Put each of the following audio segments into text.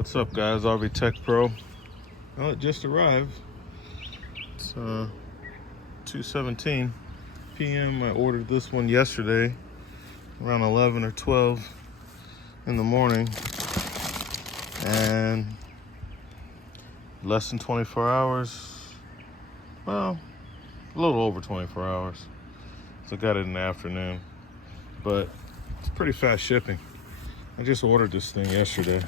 What's up, guys? RV Tech Pro. Well, it just arrived. It's 2:17 p.m. I ordered this one yesterday around 11 or 12 in the morning, and less than 24 hours, well, a little over 24 hours. So I got it in the afternoon, but it's pretty fast shipping. I just ordered this thing yesterday.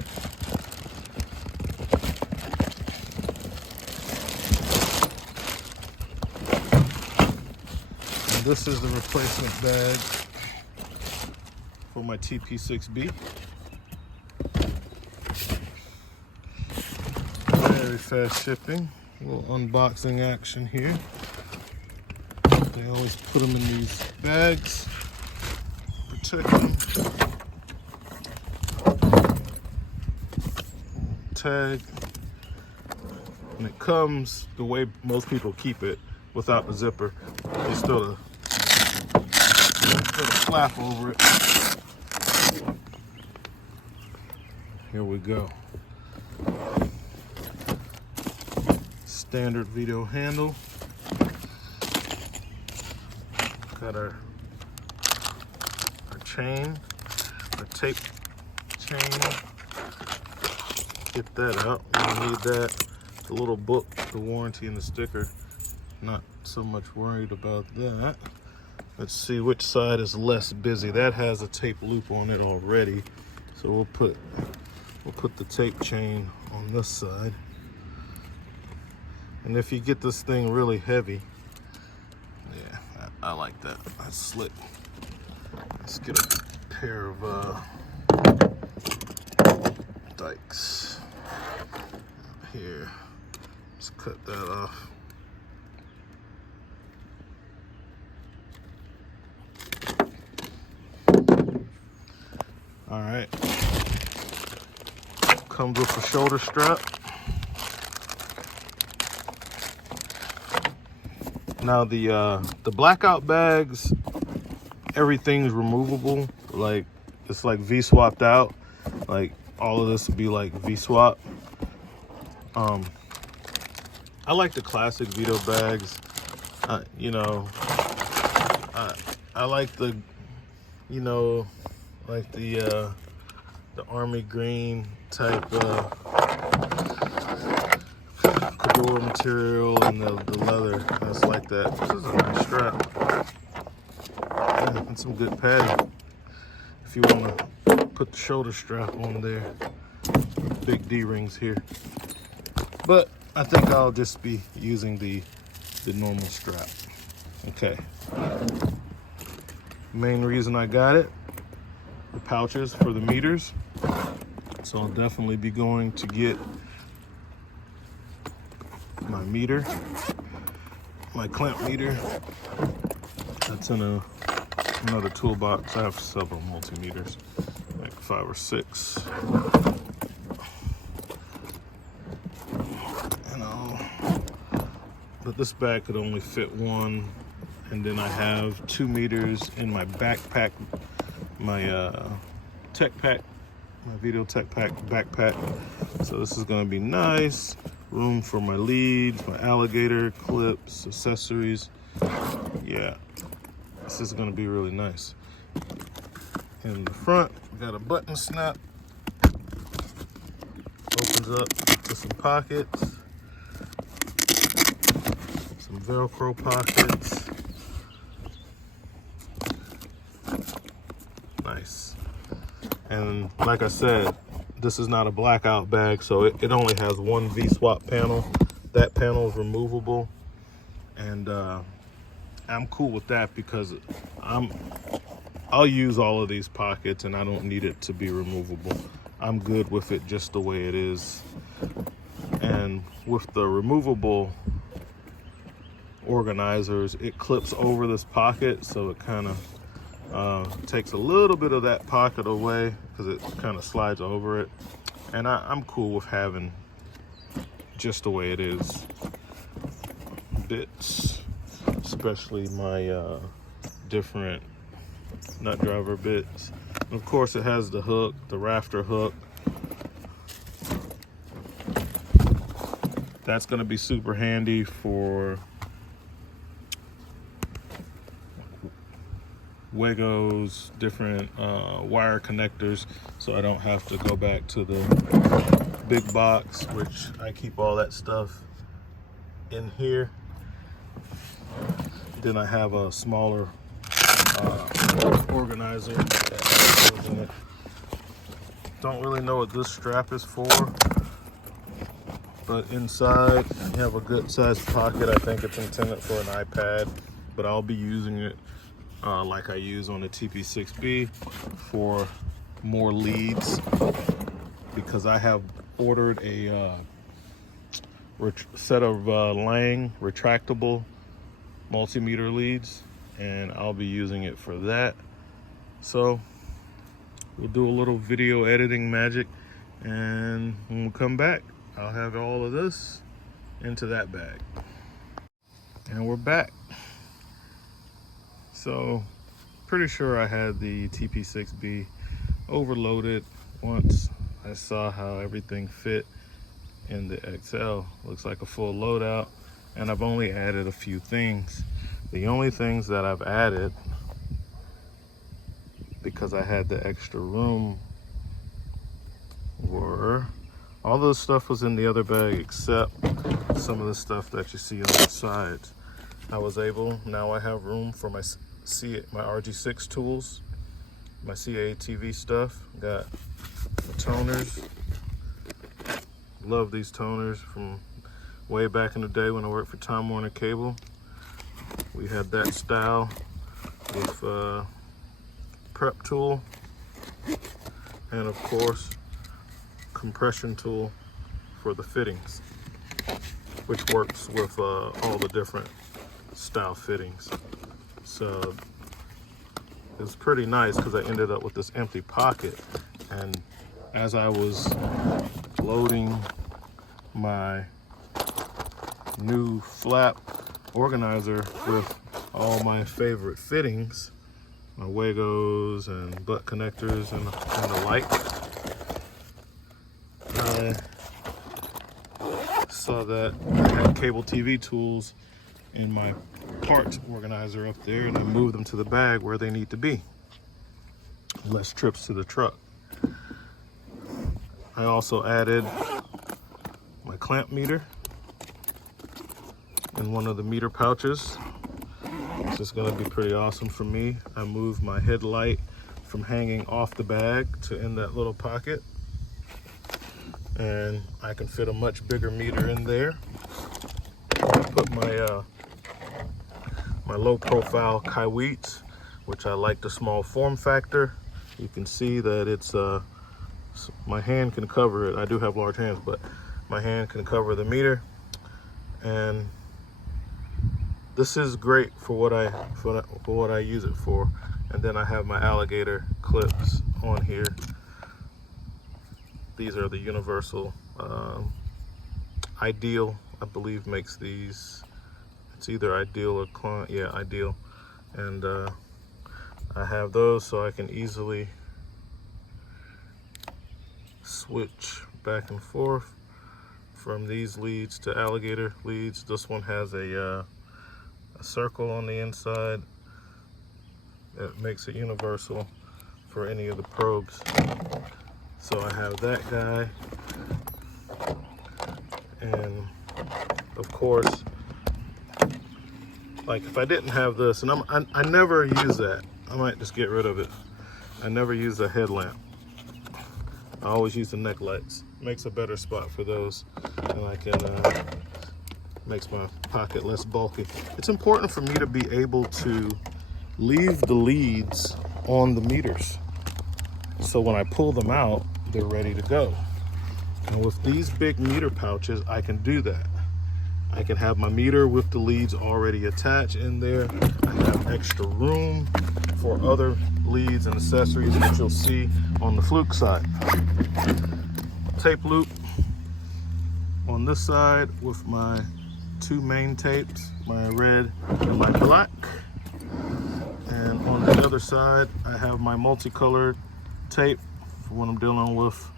This is the replacement bag for my TP6B. Very fast shipping. A little unboxing action here. They always put them in these bags, protect them. Tag. And it comes the way most people keep it, without the zipper. It's still a flap over it. Here we go. Standard Veto handle. Got our chain, our tape chain. Get that out. We need that. The little book, the warranty, and the sticker. Not so much worried about that. Let's see which side is less busy. That has a tape loop on it already, so we'll put the tape chain on this side. And if you get this thing really heavy, yeah, I like that. That's slick. Let's get a pair of dikes here. Let's cut that off. All right, comes with a shoulder strap. Now the blackout bags, everything's removable. Like, it's like V-swapped out. Like, all of this would be like V-swap. I like the classic Veto bags. You know, I like the, you know, like the army green type Cador material, and the leather. That's like that. This is a nice strap. Yeah, and some good padding. If you want to put the shoulder strap on there. Big D-rings here. But I think I'll just be using the normal strap. Okay. Main reason I got it, the pouches for the meters. So I'll definitely be going to get my meter, my clamp meter. That's in another toolbox. I have several multimeters, like 5 or 6. But this bag could only fit one. And then I have 2 meters in my backpack, my tech pack, my Veto tech pack backpack. So this is gonna be nice. Room for my leads, my alligator clips, accessories. Yeah, this is gonna be really nice. In the front, we got a button snap. Opens up to some pockets. Some Velcro pockets. Nice. And like I said, this is not a blackout bag, so it only has one V-swap panel. That panel is removable, and I'm cool with that because I'll use all of these pockets, and I don't need it to be removable. I'm good with it just the way it is. And with the removable organizers, it clips over this pocket, so it kind of takes a little bit of that pocket away because it kind of slides over it. And I'm cool with having just the way it is. Bits, especially my different nut driver bits. And of course, it has the hook, the rafter hook. That's going to be super handy for Wegos, different wire connectors, so I don't have to go back to the big box, which I keep all that stuff in here. Then I have a smaller organizer that goes in it. Don't really know what this strap is for, but inside you have a good sized pocket. I think it's intended for an iPad, but I'll be using it like I use on the TP6B for more leads, because I have ordered a set of Lang retractable multimeter leads, and I'll be using it for that. So we'll do a little video editing magic, and when we come back, I'll have all of this into that bag. And we're back. So pretty sure I had the TP6B overloaded once I saw how everything fit in the XL. Looks like a full loadout, and I've only added a few things. The only things that I've added, because I had the extra room, were all the stuff was in the other bag except some of the stuff that you see on the sides. I was able, now I have room for my RG6 tools, my CATV stuff. Got the toners. Love these toners from way back in the day when I worked for Time Warner Cable. We had that style with prep tool, and of course compression tool for the fittings, which works with all the different style fittings. So it's pretty nice because I ended up with this empty pocket, and as I was loading my new flap organizer with all my favorite fittings, my Wegos and butt connectors and the like, I saw that I had cable TV tools in my parts organizer up there, and I moved them to the bag where they need to be. Less trips to the truck. I also added my clamp meter in one of the meter pouches. This is going to be pretty awesome for me. I moved my headlight from hanging off the bag to in that little pocket, and I can fit a much bigger meter in there. Put my my low profile Kaiweets, which I like the small form factor. You can see that it's my hand can cover it. I do have large hands, but my hand can cover the meter, and this is great for what I use it for. And then I have my alligator clips on here. These are the universal. Ideal, I believe, makes these. It's either Ideal or Client. Yeah, Ideal. And I have those so I can easily switch back and forth from these leads to alligator leads. This one has a circle on the inside that makes it universal for any of the probes. So I have that guy, and of course, like if I didn't have this, and I never use that, I might just get rid of it. I never use a headlamp. I always use the neck lights. Makes a better spot for those, and I can makes my pocket less bulky. It's important for me to be able to leave the leads on the meters, so when I pull them out, they're ready to go. And with these big meter pouches, I can do that. I can have my meter with the leads already attached in there. I have extra room for other leads and accessories that you'll see on the Fluke side. Tape loop on this side with my two main tapes, my red and my black. And on the other side, I have my multicolored tape for when I'm dealing with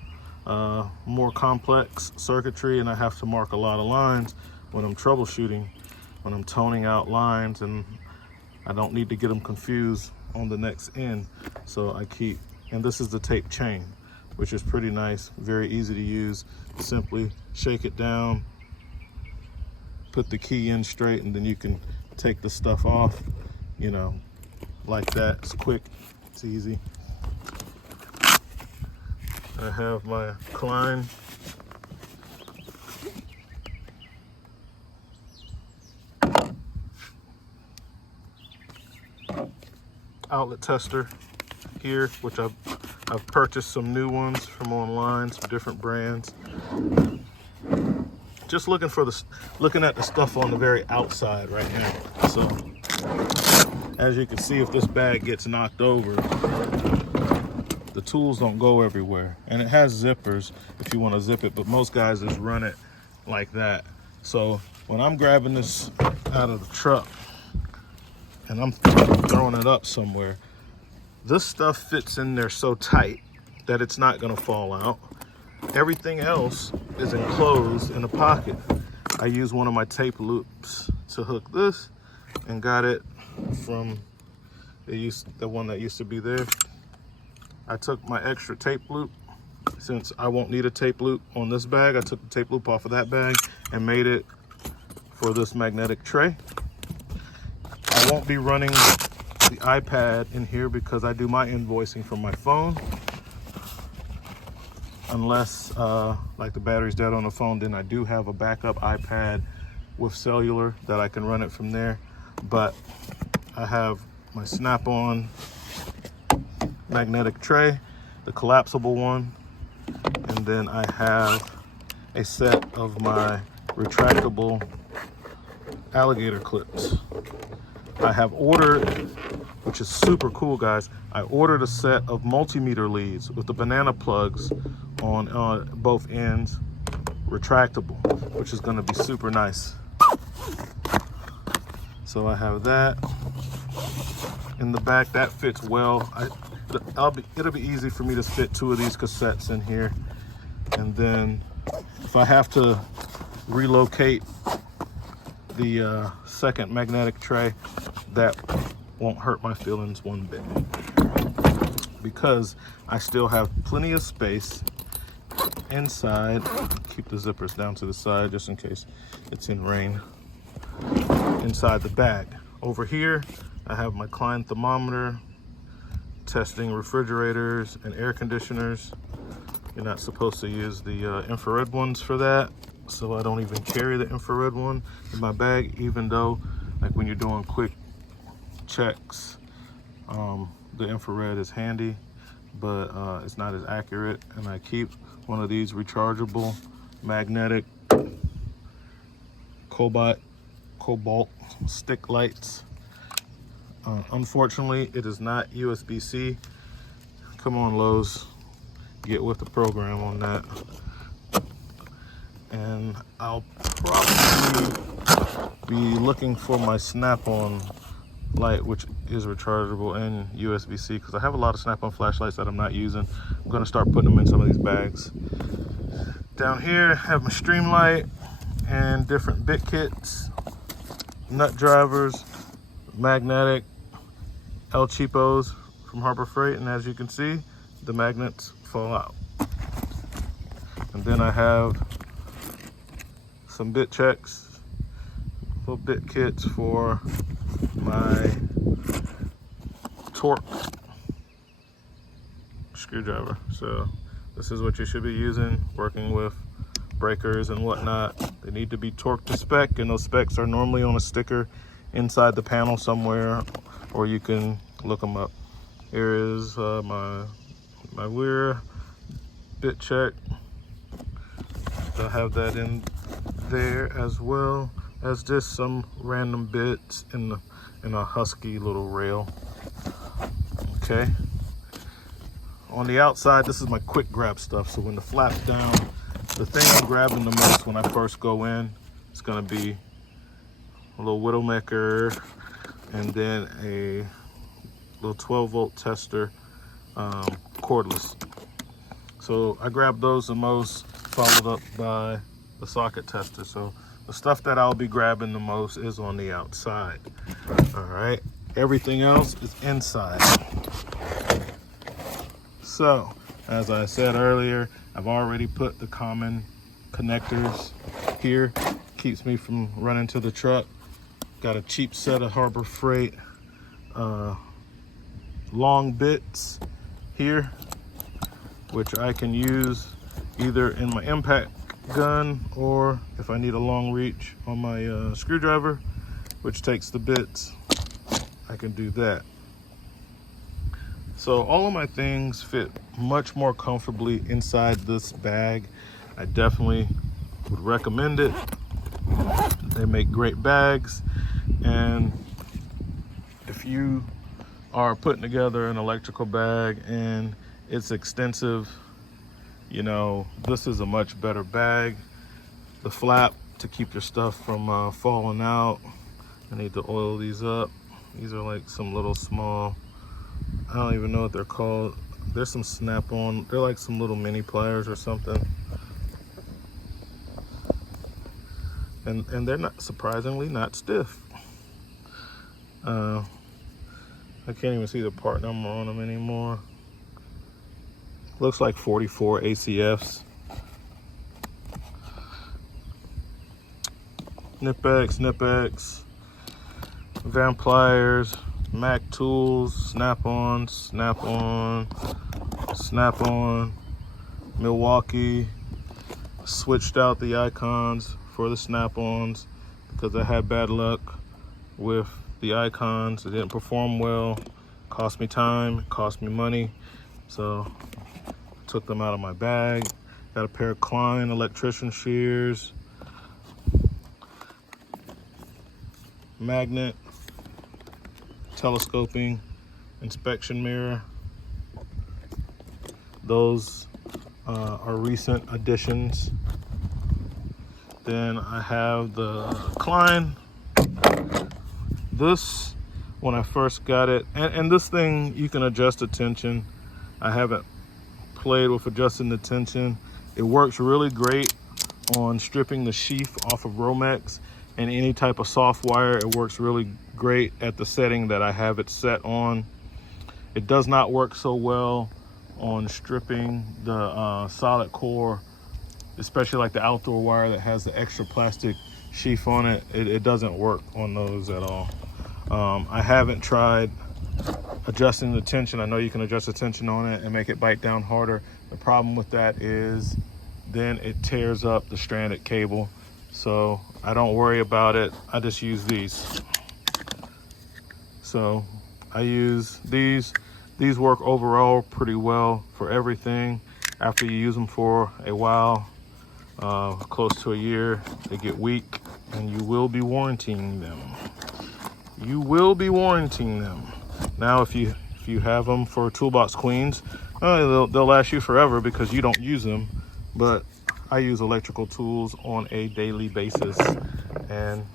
more complex circuitry, and I have to mark a lot of lines when I'm troubleshooting, when I'm toning out lines, and I don't need to get them confused on the next end. So I keep, and this is the tape chain, which is pretty nice, very easy to use. Simply shake it down, put the key in straight, and then you can take the stuff off, you know, like that. It's quick, it's easy. I have my Klein outlet tester here, which I've purchased some new ones from online, some different brands. Just looking at the stuff on the very outside right now. So as you can see, if this bag gets knocked over, the tools don't go everywhere. And it has zippers if you want to zip it, but most guys just run it like that. So when I'm grabbing this out of the truck and I'm throwing it up somewhere, this stuff fits in there so tight that it's not going to fall out. Everything else is enclosed in a pocket. I use one of my tape loops to hook this, and got it from the one that used to be there. I took my extra tape loop, since I won't need a tape loop on this bag. I took the tape loop off of that bag and made it for this magnetic tray. I won't be running the iPad in here because I do my invoicing from my phone. Unless like the battery's dead on the phone, then I do have a backup iPad with cellular that I can run it from there. But I have my snap-on magnetic tray, the collapsible one, and then I have a set of my retractable alligator clips. I have ordered, which is super cool, guys, I ordered a set of multimeter leads with the banana plugs on both ends, retractable, which is going to be super nice. So I have that in the back. That fits well. It'll be easy for me to fit 2 of these cassettes in here. And then if I have to relocate the second magnetic tray, that won't hurt my feelings one bit, because I still have plenty of space inside. Keep the zippers down to the side just in case it's in rain. Inside the bag. Over here, I have my Klein thermometer, testing refrigerators and air conditioners. You're not supposed to use the infrared ones for that, so I don't even carry the infrared one in my bag, even though, like, when you're doing quick checks, the infrared is handy, but it's not as accurate. And I keep one of these rechargeable magnetic cobalt stick lights. Unfortunately, it is not USB-C. Come on, Lowe's, get with the program on that. And I'll probably be looking for my snap-on light, which is rechargeable and USB-C, because I have a lot of snap-on flashlights that I'm not using. I'm going to start putting them in some of these bags. Down here, I have my stream light and different bit kits, nut drivers, magnetic El Cheapos from Harbor Freight, and as you can see, the magnets fall out. And then I have some bit checks, little bit kits for my torque screwdriver. So this is what you should be using, working with breakers and whatnot. They need to be torqued to spec, and those specs are normally on a sticker inside the panel somewhere, or you can look them up. Here is my Weir bit check. I have that in there, as well as just some random bits in a Husky little rail. Okay. On the outside, this is my quick grab stuff. So when the flap's down, the thing I'm grabbing the most when I first go in, it's gonna be a little Widowmaker, and then a little 12-volt tester, cordless. So I grabbed those the most, followed up by the socket tester. So the stuff that I'll be grabbing the most is on the outside. All right, everything else is inside. So as I said earlier, I've already put the common connectors here. Keeps me from running to the truck. Got a cheap set of Harbor Freight long bits here, which I can use either in my impact gun or if I need a long reach on my screwdriver, which takes the bits, I can do that. So all of my things fit much more comfortably inside this bag. I definitely would recommend it. They make great bags, and if you are putting together an electrical bag and it's extensive, you know, this is a much better bag. The flap to keep your stuff from falling out. I need to oil these up. These are like some little small, I don't even know what they're called. There's some snap-on, they're like some little mini pliers or something. And they're not, surprisingly, not stiff. I can't even see the part number on them anymore. Looks like 44 ACFs. Nip-X, Van pliers, Mac tools, snap-on, snap-on, snap-on, Milwaukee. Switched out the icons for the snap-ons because I had bad luck with the icons. It didn't perform well, cost me time, cost me money, so I took them out of my bag. Got a pair of Klein electrician shears, magnet, telescoping, inspection mirror. Those are recent additions. Then I have the Klein. This, when I first got it, and this thing, you can adjust the tension. I haven't played with adjusting the tension. It works really great on stripping the sheath off of Romex and any type of soft wire. It works really great at the setting that I have it set on. It does not work so well on stripping the solid core, especially like the outdoor wire that has the extra plastic sheath on it. It doesn't work on those at all. I haven't tried adjusting the tension. I know you can adjust the tension on it and make it bite down harder. The problem with that is then it tears up the stranded cable. So I don't worry about it. I just use these. So I use these. These work overall pretty well for everything. After you use them for a while, close to a year, they get weak and you will be warranting them. You will be warranting them. Now, if you have them for toolbox queens, they'll last you forever because you don't use them. But I use electrical tools on a daily basis, and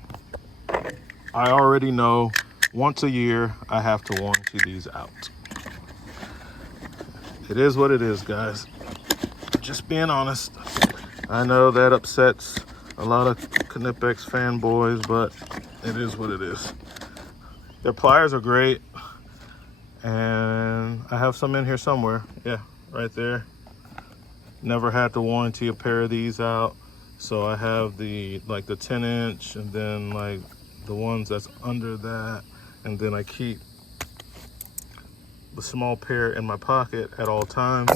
I already know once a year I have to warranty these out. It is what it is, guys. Just being honest. I know that upsets a lot of Nip-X fanboys, but it is what it is. Their pliers are great, and I have some in here somewhere. Yeah, right there. Never had to warranty a pair of these out. So I have the 10-inch, and then like the ones that's under that, and then I keep the small pair in my pocket at all times.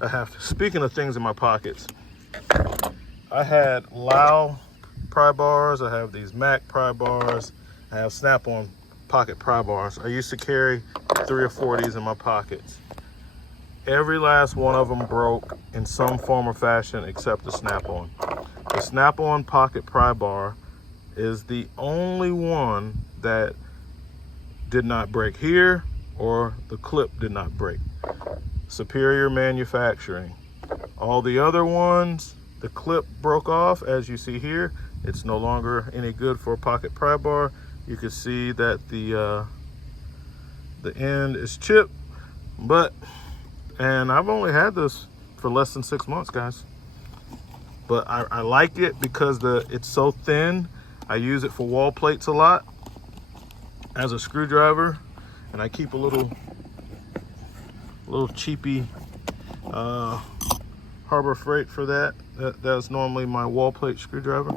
I have, speaking of things in my pockets, I had Lau pry bars, I have these Mac pry bars, I have snap-on pocket pry bars. I used to carry 3 or 4 of these in my pockets. Every last one of them broke in some form or fashion except the snap-on. The snap-on pocket pry bar is the only one that did not break here, or the clip did not break. Superior manufacturing. All the other ones, the clip broke off, as you see here. It's no longer any good for a pocket pry bar. You can see that the end is chipped, but And I've only had this for less than 6 months, guys. But I like it because it's so thin. I use it for wall plates a lot as a screwdriver, and I keep a little cheapy Harbor Freight for that. That's normally my wall plate screwdriver.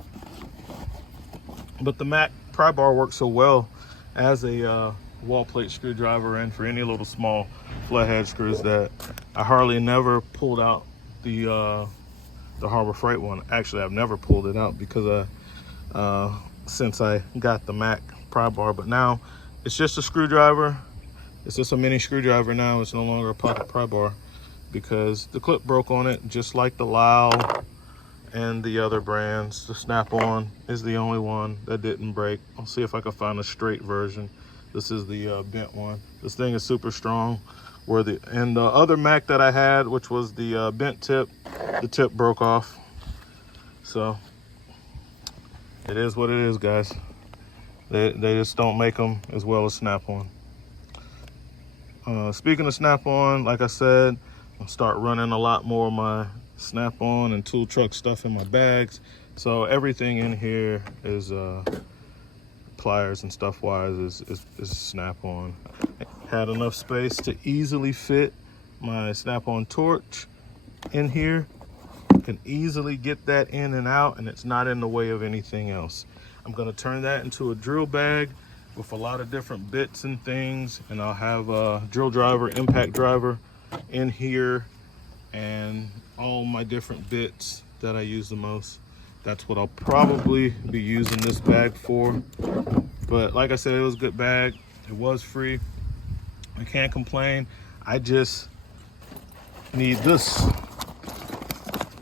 But the Mac pry bar works so well as a wall plate screwdriver and for any little small flathead screws that I hardly never pulled out the Harbor Freight one. Actually, I've never pulled it out because since I got the Mac pry bar. But now it's just a screwdriver. It's just a mini screwdriver now. It's no longer a pocket pry bar because the clip broke on it, just like the Lyle and the other brands. The Snap-on is the only one that didn't break. I'll see if I can find a straight version. This is the bent one. This thing is super strong. And the other Mac that I had, which was the bent tip, the tip broke off. So it is what it is, guys. They just don't make them as well as Snap-on. Speaking of Snap-on, like I said, I'll start running a lot more of my Snap-on and tool truck stuff in my bags. So everything in here is pliers and stuff wise is Snap-on. Had enough space to easily fit my Snap-on torch in here. Can easily get that in and out, and it's not in the way of anything else. I'm going to turn that into a drill bag with a lot of different bits and things, and I'll have a drill driver, impact driver in here, and all my different bits that I use the most. That's what I'll probably be using this bag for. But like I said, it was a good bag. It was free. I can't complain. I just need this.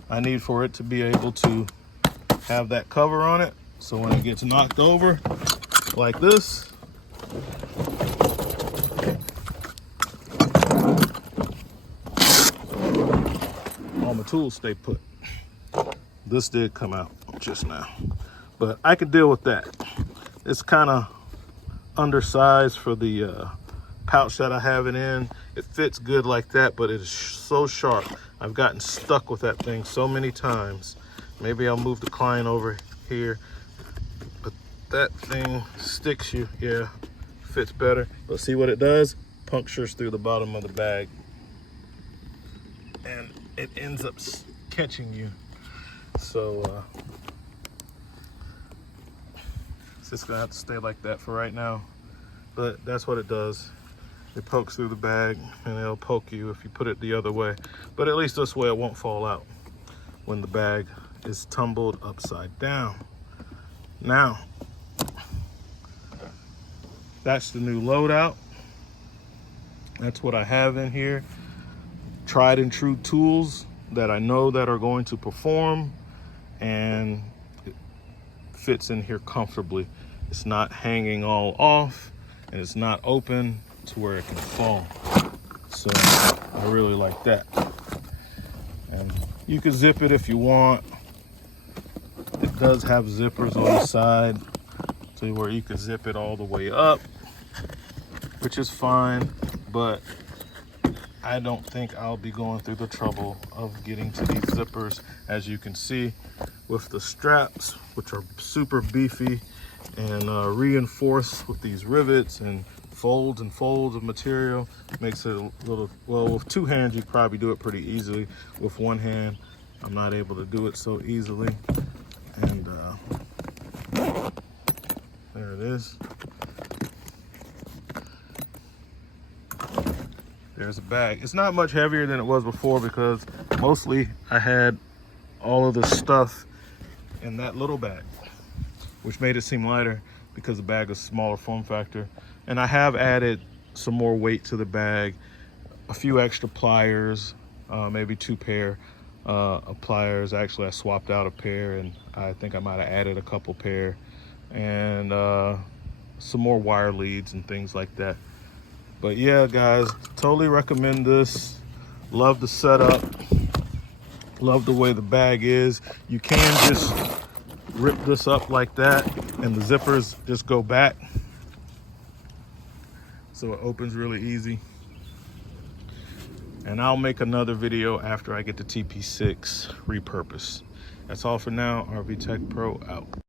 I need for it to be able to have that cover on it, so when it gets knocked over like this, all my tools stay put. This did come out just now, but I could deal with that. It's kind of undersized for the pouch that I have it in. It fits good like that, but it is so sharp. I've gotten stuck with that thing so many times. Maybe I'll move the client over here, but that thing sticks you. Yeah, fits better. But see what it does? Punctures through the bottom of the bag, and it ends up catching you. So it's just gonna have to stay like that for right now. But that's what it does. It pokes through the bag, and it'll poke you if you put it the other way. But at least this way it won't fall out when the bag is tumbled upside down. Now, that's the new loadout. That's what I have in here. Tried and true tools that I know that are going to perform, and it fits in here comfortably. It's not hanging all off, and it's not open to where it can fall. So I really like that. And you can zip it if you want. It does have zippers on the side to where you can zip it all the way up, which is fine, but I don't think I'll be going through the trouble of getting to these zippers. As you can see with the straps, which are super beefy and reinforced with these rivets and folds of material, makes it a little, well, with two hands you probably do it pretty easily. With one hand I'm not able to do it so easily. And there it is. There's a bag. It's not much heavier than it was before because mostly I had all of the stuff in that little bag, which made it seem lighter because the bag is smaller form factor. And I have added some more weight to the bag, a few extra pliers, maybe 2 pair of pliers. Actually, I swapped out a pair, and I think I might have added a couple pair, and some more wire leads and things like that. But yeah, guys, totally recommend this. Love the setup. Love the way the bag is. You can just rip this up like that, and the zippers just go back. So it opens really easy. And I'll make another video after I get the TP6 repurposed. That's all for now. RV Tech Pro out.